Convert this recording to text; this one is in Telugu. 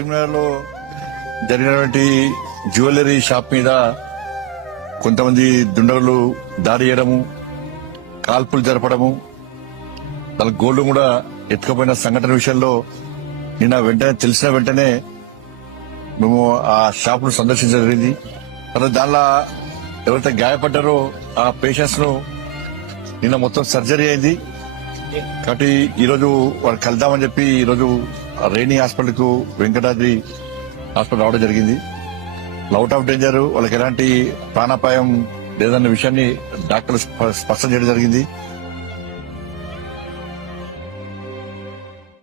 కరీంనగర్ లో జరిగినటువంటి జ్యువెలరీ షాప్ మీద కొంతమంది దుండగులు దాడి చేయడము, కాల్పులు జరపడము, వాళ్ళ గోల్డ్ కూడా ఎత్తుకుపోయిన సంఘటన విషయంలో నిన్న తెలిసిన వెంటనే మేము ఆ షాప్ ను సందర్శించడం జరిగింది. తర్వాత దానిలో ఎవరైతే గాయపడ్డారో ఆ పేషెంట్స్ ను నిన్న మొత్తం సర్జరీ అయింది. కాబట్టి ఈరోజు వాళ్ళు కలుద్దామని చెప్పి ఈరోజు రేణి హాస్పిటల్ కు వెంకటాద్రి హాస్పిటల్ రావడం జరిగింది. అవుట్ ఆఫ్ డేంజర్, వాళ్ళకి ఎలాంటి ప్రాణాపాయం లేదన్న విషయాన్ని డాక్టర్ స్పష్టం చేయడం జరిగింది.